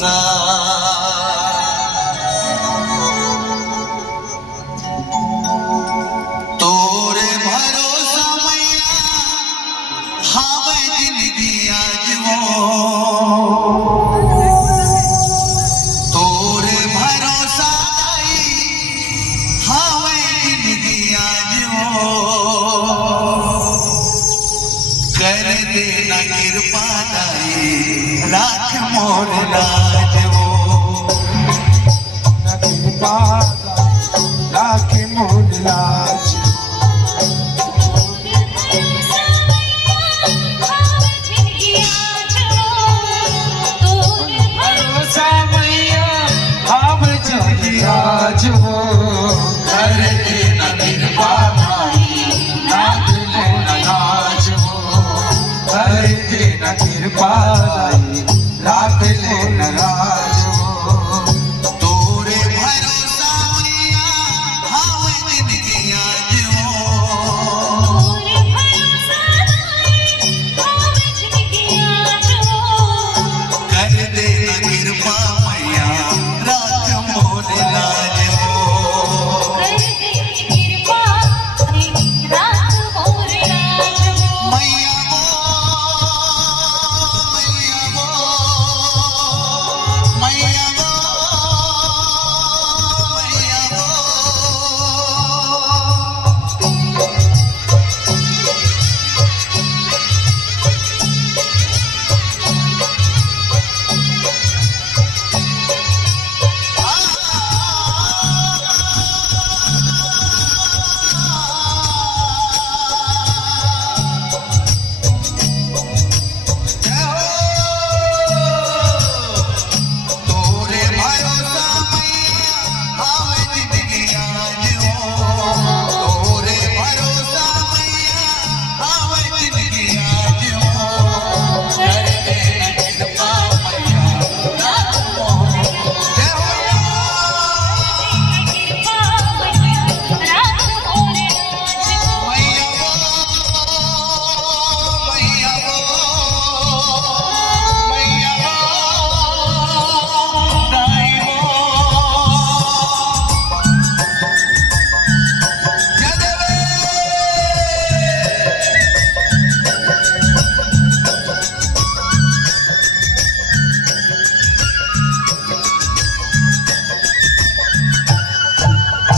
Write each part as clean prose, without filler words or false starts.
भरोसा तोरे भरोसा मैया हावे जिंदगी आज वो तोरे भरोसा आई हावे जिंदगी आज वो कर देना कृपा दाई राख मोर लाज वो कृपा राख मोर लाज आज हो कर देना कृपा दाई राख लेना लाज हो कर देना कृपा राख लेना लाज हो तोरे भरोसा मैया हावे जिंदगी आज वो कर देना कृपा मैया राख मोर लाज वो मैया वो मैया वो मैया वो तोरे भरोसा मैया हावे जिंदगी आज वो तोरे भरोसा मैया हावे जिंदगी आज वो कर देना कृपा मैया राख मोर जय हो मैया वो मैया वो मैया वो दाई वो जय देवे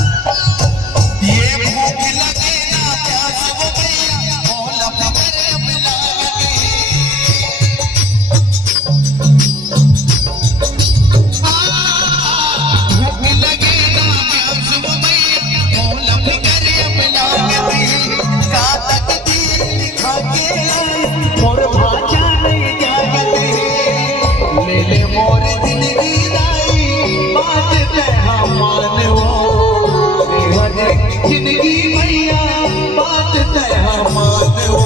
ये भूख लगे ना प्यास वो मैया मोल पकड़े मिला के भूख लगे ना प्यास वो मैया मोल पकड़े मिला के का तक दिल लिखा के मोर भाषा नहीं जागते ले ले मोर जिंदगी दाई बात ते हम मानवो जिंदगी मैया बात ते हम मानवो